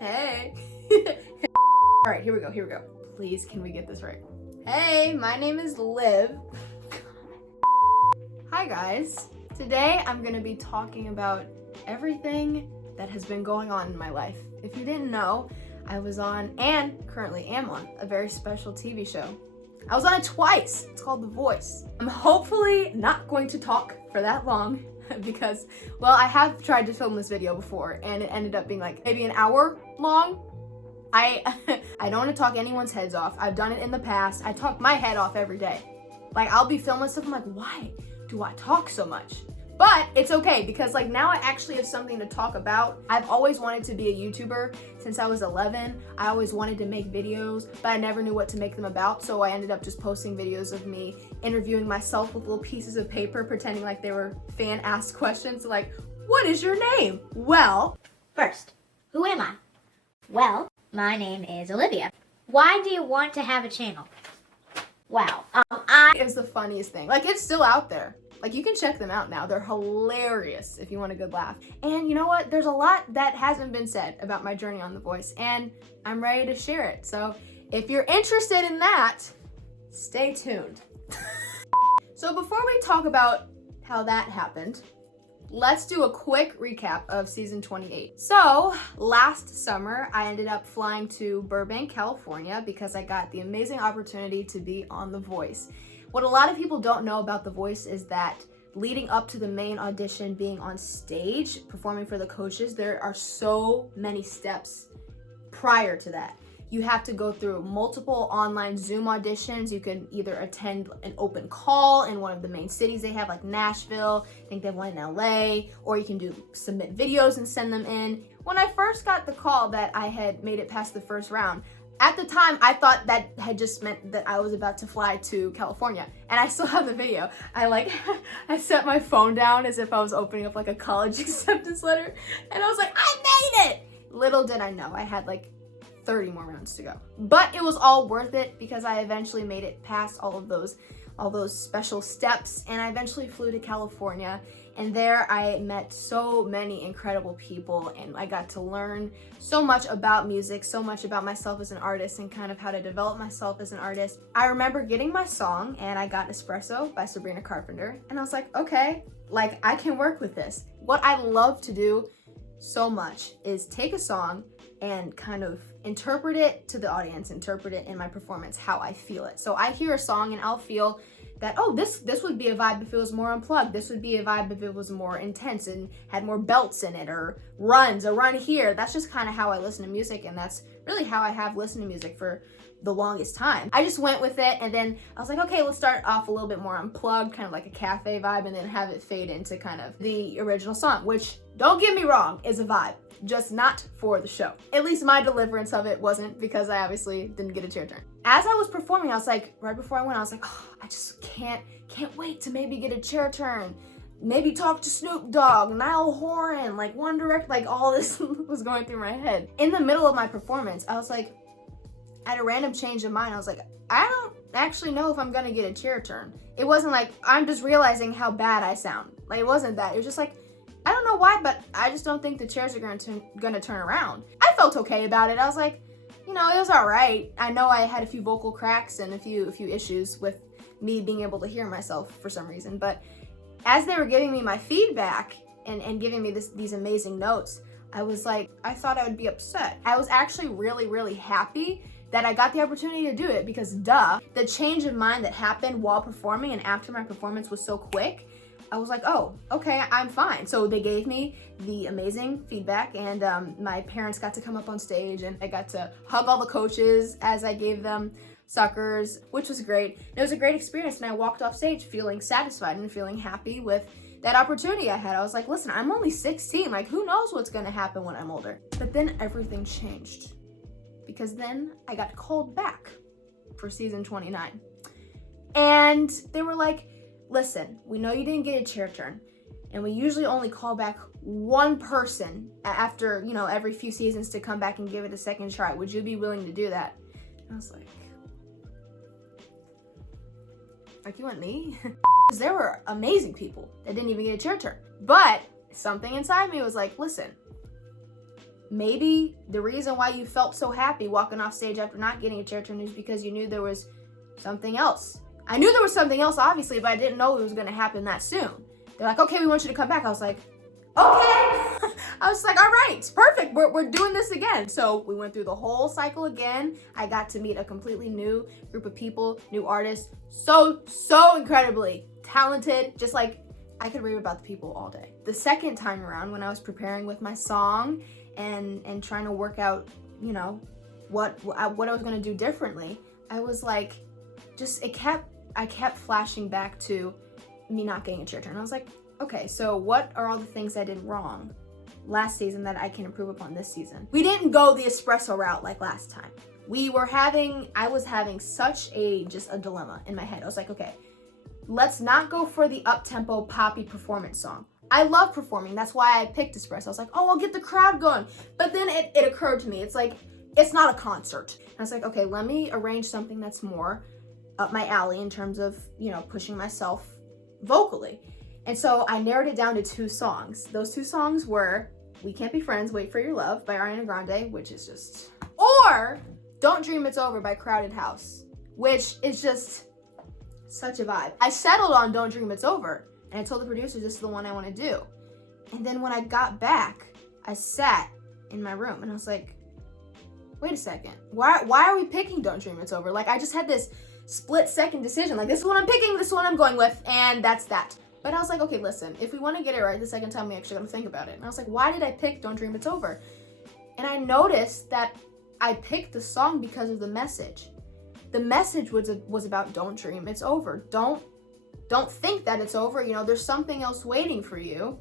Hey. All right, here we go. Please, can we get this right? Hey, my name is Liv. Hi guys. Today I'm gonna be talking about everything that has been going on in my life. If you didn't know, I was on, and currently am on, a very special TV show. I was on it twice. It's called The Voice. I'm hopefully not going to talk for that long because, well, I have tried to film this video before and it ended up being like maybe an hour long. I don't want to talk anyone's heads off. I've done it in the past. I talk my head off every day. Like, I'll be filming stuff, I'm like, why do I talk so much? But it's okay because like now I actually have something to talk about. I've always wanted to be a YouTuber since I was 11. I always wanted to make videos, but I never knew what to make them about. So I ended up just posting videos of me interviewing myself with little pieces of paper, pretending like they were fan asked questions like, what is your name? Well, first, who am I? Well, my name is Olivia. Why do you want to have a channel? Wow, is the funniest thing. Like, it's still out there. Like, you can check them out now. They're hilarious if you want a good laugh. And you know what? There's a lot that hasn't been said about my journey on The Voice, and I'm ready to share it. So if you're interested in that, stay tuned. So before we talk about how that happened, let's do a quick recap of season 28. So last summer, I ended up flying to Burbank, California because I got the amazing opportunity to be on The Voice. What a lot of people don't know about The Voice is that leading up to the main audition, being on stage, performing for the coaches, there are so many steps prior to that. You have to go through multiple online Zoom auditions. You can either attend an open call in one of the main cities they have, like Nashville, I think they have one in LA, or you can submit videos and send them in. When I first got the call that I had made it past the first round, at the time, I thought that had just meant that I was about to fly to California, and I still have the video. I set my phone down as if I was opening up like a college acceptance letter, and I was like, I made it! Little did I know, I had like 30 more rounds to go. But it was all worth it because I eventually made it past all those special steps, and I eventually flew to California. And there I met so many incredible people, and I got to learn so much about music, so much about myself as an artist, and kind of how to develop myself as an artist. I remember getting my song, and I got Espresso by Sabrina Carpenter, and I was like, okay, like I can work with this. What I love to do so much is take a song and kind of interpret it to the audience, interpret it in my performance, how I feel it. So I hear a song and I'll feel that, oh, this would be a vibe if it was more unplugged. This would be a vibe if it was more intense and had more belts in it, or runs, a run here. That's just kind of how I listen to music, and that's really how I have listened to music for the longest time. I just went with it, and then I was like, okay, let's start off a little bit more unplugged, kind of like a cafe vibe, and then have it fade into kind of the original song, which, don't get me wrong, is a vibe, just not for the show. At least my deliverance of it wasn't, because I obviously didn't get a chair turn. As I was performing, I was like, right before I went, I was like, oh, I just can't wait to maybe get a chair turn. Maybe talk to Snoop Dogg, Niall Horan, like One Direction, like all this was going through my head. In the middle of my performance, I was like, at a random change of mind, I was like, I don't actually know if I'm gonna get a chair turn. It wasn't like, I'm just realizing how bad I sound. Like, it wasn't that. It was just like, I don't know why, but I just don't think the chairs are gonna turn around. I felt okay about it. I was like, you know, it was all right. I know I had a few vocal cracks and a few issues with me being able to hear myself for some reason, but as they were giving me my feedback and giving me these amazing notes, I was like, I thought I would be upset. I was actually really, really happy that I got the opportunity to do it because duh, the change of mind that happened while performing and after my performance was so quick. I was like, oh, okay, I'm fine. So they gave me the amazing feedback, and my parents got to come up on stage, and I got to hug all the coaches as I gave them suckers, which was great. It was a great experience, and I walked off stage feeling satisfied and feeling happy with that opportunity I had. I was like, listen, I'm only 16. Like, who knows what's gonna happen when I'm older? But then everything changed, because then I got called back for season 29. And they were like, listen, we know you didn't get a chair turn, and we usually only call back one person after, you know, every few seasons to come back and give it a second try. Would you be willing to do that? And I was like, you want me? Because there were amazing people that didn't even get a chair turn. But something inside me was like, listen, maybe the reason why you felt so happy walking off stage after not getting a chair turn is because you knew there was something else. I knew there was something else, obviously, but I didn't know it was going to happen that soon. They're like, okay, we want you to come back. I was like, okay. I was like, all right, perfect. We're doing this again. So we went through the whole cycle again. I got to meet a completely new group of people, new artists, so incredibly talented. Just like, I could read about the people all day. The second time around, when I was preparing with my song and trying to work out, you know, what I was gonna do differently, I was like, I kept flashing back to me not getting a chair turn. I was like, okay, so what are all the things I did wrong last season that I can improve upon this season? We didn't go the espresso route like last time. I was having such a dilemma in my head. I was like, okay, let's not go for the up-tempo poppy performance song. I love performing. That's why I picked espresso. I was like, oh, I'll get the crowd going. But then it occurred to me, it's like, it's not a concert. And I was like, okay, let me arrange something that's more up my alley in terms of, you know, pushing myself vocally. And so I narrowed it down to 2 songs. Those 2 songs were We Can't Be Friends, Wait for Your Love by Ariana Grande, which is just, or Don't Dream It's Over by Crowded House, which is just such a vibe. I settled on Don't Dream It's Over, and I told the producers this is the one I want to do. And then when I got back, I sat in my room and I was like, wait a second, why are we picking Don't Dream It's Over? Like, I just had this split-second decision, like, this is what I'm picking, this is what I'm going with, and that's that. But I was like, okay, listen, if we want to get it right the second time, we actually got to think about it. And I was like, why did I pick Don't Dream It's Over? And I noticed that I picked the song because of the message. The message was about don't dream it's over. Don't think that it's over. You know, there's something else waiting for you.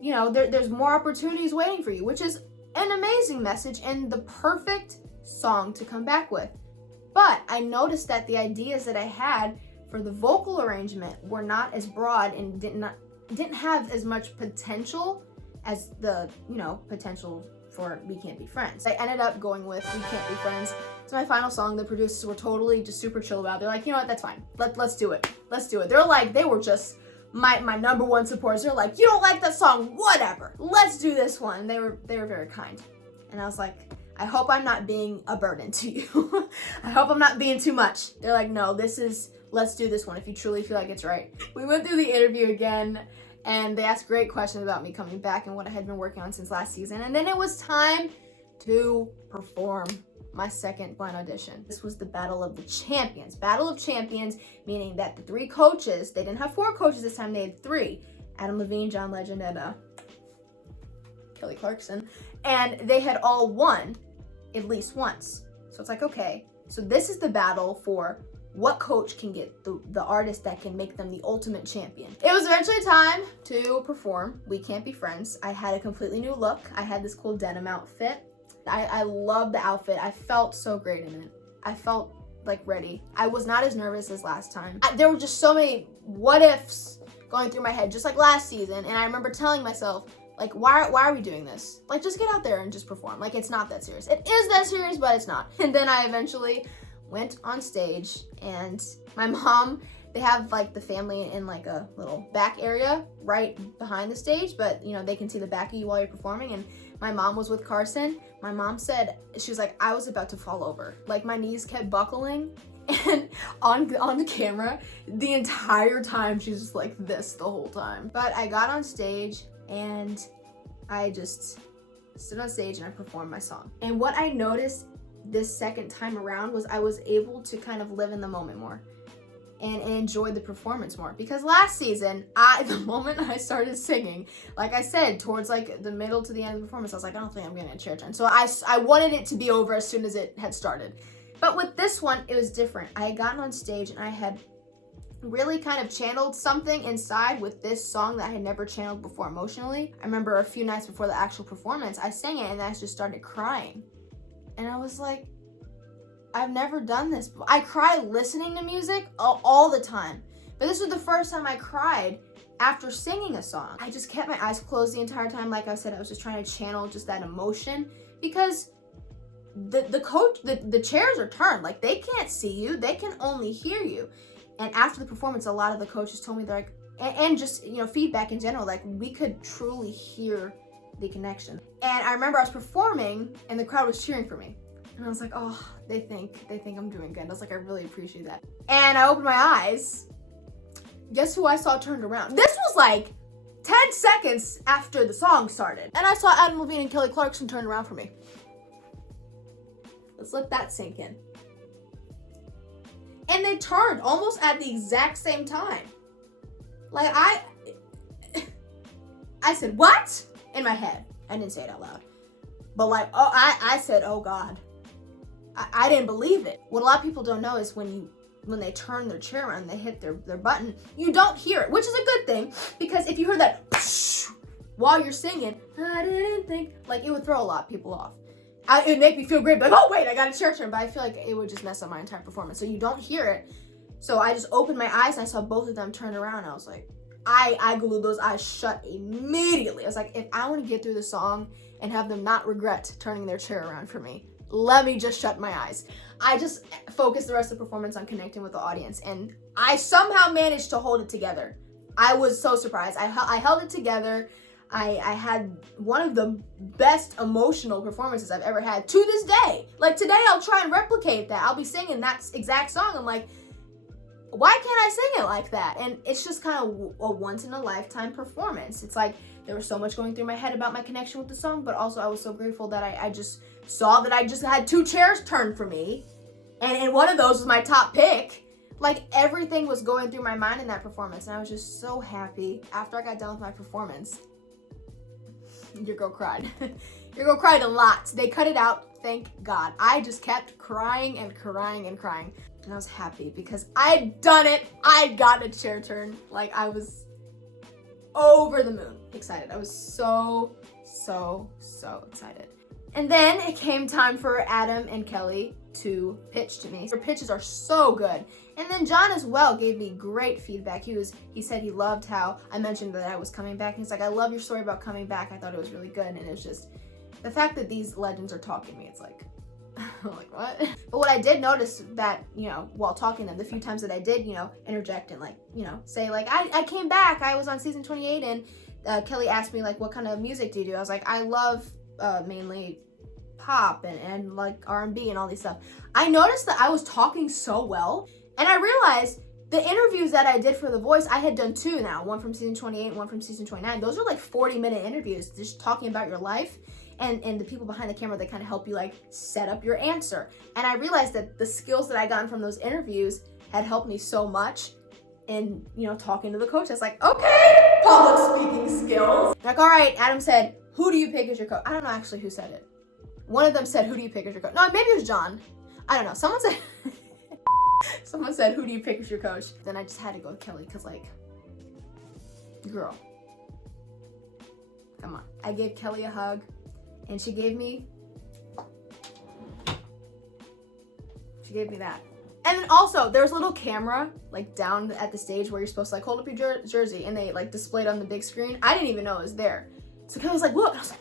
You know, there's more opportunities waiting for you, which is an amazing message and the perfect song to come back with. But I noticed that the ideas that I had for the vocal arrangement were not as broad and didn't have as much potential as the, you know, potential for We Can't Be Friends. I ended up going with We Can't Be Friends. It's my final song. The producers were totally just super chill about it. They're like, you know what, that's fine. Let's do it. Let's do it. They were just my number one supporters. They're like, you don't like that song, whatever. Let's do this one. They were very kind. And I was like, I hope I'm not being a burden to you. I hope I'm not being too much. They're like, no, let's do this one if you truly feel like it's right. We went through the interview again, and they asked great questions about me coming back and what I had been working on since last season. And then it was time to perform my second blind audition. This was the Battle of the Champions. Battle of Champions, meaning that the 3 coaches, they didn't have 4 coaches this time, they had 3. Adam Levine, John Legend, and Kelly Clarkson. And they had all won at least once. So it's like, okay, so this is the battle for what coach can get the artist that can make them the ultimate champion. It was eventually time to perform We Can't Be Friends. I had a completely new look. I had this cool denim outfit. I love the outfit. I felt so great in it. I felt like ready. I was not as nervous as last time. There were just so many what ifs going through my head, just like last season. And I remember telling myself, like, why are we doing this? Like, just get out there and just perform. Like, it's not that serious. It is that serious, but it's not. And then I eventually went on stage, and my mom, they have like the family in like a little back area right behind the stage, but you know, they can see the back of you while you're performing. And my mom was with Carson. My mom said, she was like, I was about to fall over. Like, my knees kept buckling, and on the camera, the entire time, she's just like this the whole time. But I got on stage and I just stood on stage and I performed my song. And what I noticed this second time around was I was able to kind of live in the moment more and enjoy the performance more. Because last season, the moment I started singing, like I said, towards like the middle to the end of the performance, I was like, I don't think I'm getting a chair turn. So I wanted it to be over as soon as it had started. But with this one, it was different. I had gotten on stage and I had really kind of channeled something inside with this song that I had never channeled before emotionally. I remember a few nights before the actual performance, I sang it and I just started crying. And I was like, I've never done this before. I cry listening to music all the time. But this was the first time I cried after singing a song. I just kept my eyes closed the entire time. Like I said, I was just trying to channel just that emotion, because the chairs are turned. Like, they can't see you, they can only hear you. And after the performance, a lot of the coaches told me, they're like, and just, you know, feedback in general, like, we could truly hear the connection. And I remember I was performing and the crowd was cheering for me. And I was like, oh, they think I'm doing good. I was like, I really appreciate that. And I opened my eyes. Guess who I saw turned around? This was like 10 seconds after the song started. And I saw Adam Levine and Kelly Clarkson turn around for me. Let's let that sink in. And they turned almost at the exact same time. Like I said, what? In my head. I didn't say it out loud. But like, oh, I said, oh God. I didn't believe it. What a lot of people don't know is when they turn their chair around and they hit their button, you don't hear it, which is a good thing, because if you heard that while you're singing, I didn't think, like, it would throw a lot of people off. It would make me feel great, like, oh wait, I got a chair turn, but I feel like it would just mess up my entire performance. So you don't hear it. So I just opened my eyes and I saw both of them turn around and I was like, I glued those eyes shut immediately. I was like, if I want to get through the song and have them not regret turning their chair around for me, let me just shut my eyes. I just focused the rest of the performance on connecting with the audience, and I somehow managed to hold it together. I was so surprised. I held it together. I had one of the best emotional performances I've ever had to this day. Like today, I'll try and replicate that. I'll be singing that exact song. I'm like, why can't I sing it like that? And it's just kind of a once-in-a-lifetime performance. It's like there was so much going through my head about my connection with the song, but also I was so grateful that I just saw that I just had 2 chairs turned for me, and one of those was my top pick. Like everything was going through my mind in that performance, and I was just so happy. After I got done with my performance, your girl cried. Your girl cried a lot. They cut it out, thank God. I just kept crying and crying and crying. And I was happy because I'd done it. I'd gotten a chair turn. Like I was over the moon excited. I was so excited. And then it came time for Adam and Kelly to pitch to me. Their pitches are so good. And then John as well gave me great feedback. He said he loved how I mentioned that I was coming back. And he's like, I love your story about coming back. I thought it was really good. And it's just the fact that these legends are talking to me, it's like, I'm like, what? But what I did notice that, while talking to them, the few times that I did, interject and like, say like, I came back, I was on season 28 and Kelly asked me like, what kind of music do you do? I was like, I love mainly pop and like R&B and all these stuff. I noticed that I was talking so well, and I realized the interviews that I did for The Voice, I had done 2 now, one from season 28 and one from season 29. Those are like 40-minute interviews, just talking about your life. And the people behind the camera, they kind of help you like set up your answer. And I realized that the skills that I gotten from those interviews had helped me so much in, talking to the coach. I was like, okay, public speaking skills. Like, all right, Adam said, who do you pick as your coach? I don't know actually who said it. One of them said, who do you pick as your coach? No, maybe it was John. I don't know. Someone said, who do you pick as your coach? Then I just had to go with Kelly because like, girl, come on. I gave Kelly a hug. And she gave me that. And then also, there's a little camera, like, down at the stage where you're supposed to, like, hold up your jersey, and they, like, display it on the big screen. I didn't even know it was there. So Kelly was like, look. I was like,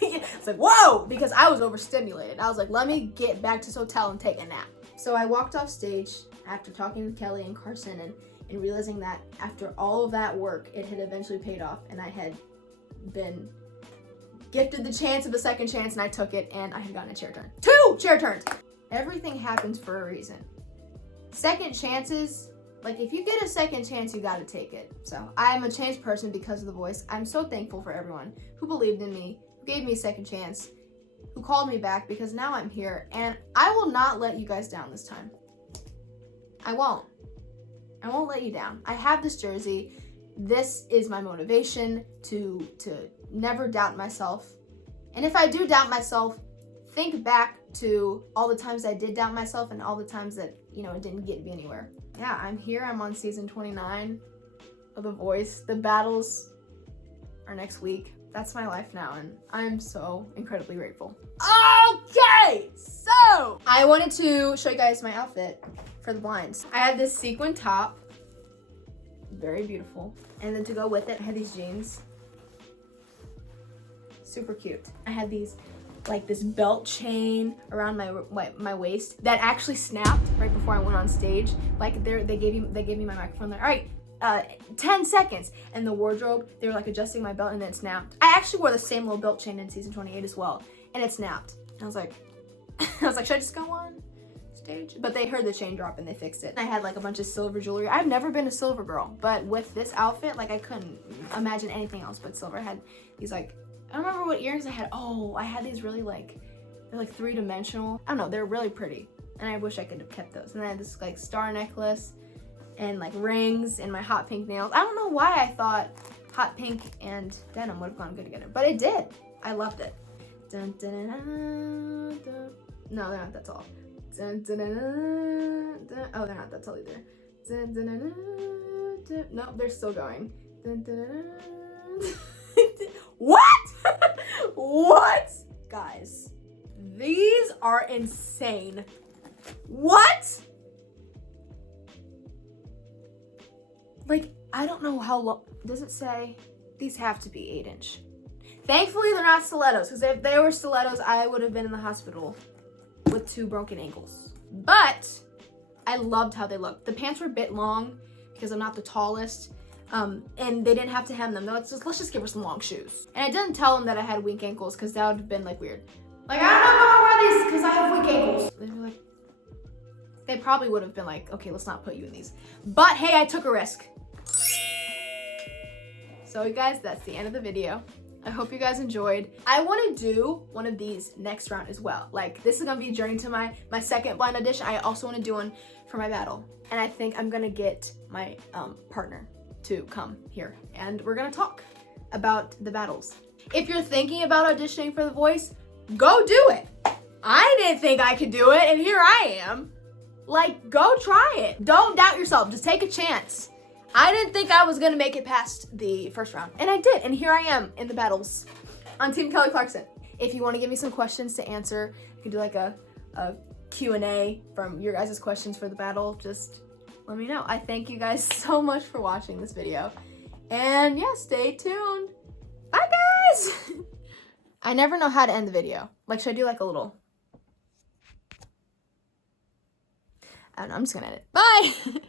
it's like, whoa, because I was overstimulated. I was like, let me get back to this hotel and take a nap. So I walked off stage after talking with Kelly and Carson and realizing that after all of that work, it had eventually paid off, and I had been gifted the chance of a second chance, and I took it, and I had gotten a chair turn. 2 chair turns! Everything happens for a reason. Second chances, like if you get a second chance, you gotta take it. So I'm a changed person because of The Voice. I'm so thankful for everyone who believed in me, who gave me a second chance, who called me back, because now I'm here, and I will not let you guys down this time. I won't let you down. I have this jersey. This is my motivation to never doubt myself. And if I do doubt myself, think back to all the times I did doubt myself and all the times that, it didn't get me anywhere. Yeah, I'm here. I'm on season 29 of The Voice. The battles are next week. That's my life now, and I'm so incredibly grateful. Okay, so I wanted to show you guys my outfit for the blinds. I had this sequin top, very beautiful, and then to go with it, I had these jeans. Super cute. I had these, like this belt chain around my waist that actually snapped right before I went on stage. Like they gave me my microphone. Like, all right, 10 seconds. And the wardrobe, they were like adjusting my belt and then it snapped. I actually wore the same little belt chain in season 28 as well, and it snapped. I was like, should I just go on stage? But they heard the chain drop and they fixed it. I had like a bunch of silver jewelry. I've never been a silver girl, but with this outfit, like I couldn't imagine anything else but silver. I had these like, I don't remember what earrings I had. Oh, I had these really like, they're like 3-dimensional. I don't know, they're really pretty. And I wish I could have kept those. And then I had this like star necklace and like rings and my hot pink nails. I don't know why I thought hot pink and denim would have gone good together, but it did. I loved it. Dun, dun, dun, dun, dun. No, they're not that tall. Dun, dun, dun, dun, dun. Oh, they're not that tall either. Dun, dun, dun, dun, dun. No, they're still going. Dun, dun, dun, dun. What? What? Guys, these are insane. What? Like, I don't know how long. Does it say? These have to be 8-inch. Thankfully, they're not stilettos, because if they were stilettos, I would have been in the hospital with 2 broken ankles. But I loved how they looked. The pants were a bit long because I'm not the tallest, and they didn't have to hem them. Let's just give her some long shoes. And I didn't tell them that I had weak ankles because that would have been like weird. Like, I don't know if I wear these because I have weak ankles. They'd be like, they probably would have been like, okay, let's not put you in these. But hey, I took a risk. So you guys, that's the end of the video. I hope you guys enjoyed. I want to do one of these next round as well. Like, this is gonna be a journey to my second blind audition. I also want to do one for my battle. And I think I'm gonna get my partner to come here and we're gonna talk about the battles. If you're thinking about auditioning for The Voice, go do it. I didn't think I could do it, and here I am. Like, go try it. Don't doubt yourself, just take a chance. I didn't think I was gonna make it past the first round, and I did, and here I am in the battles on Team Kelly Clarkson. If you wanna give me some questions to answer, I could do like a Q&A from your guys' questions for the battle, just let me know. I thank you guys so much for watching this video, and yeah, stay tuned. Bye guys! I never know how to end the video. Like, should I do like a little? I don't know, I'm just gonna end it. Bye!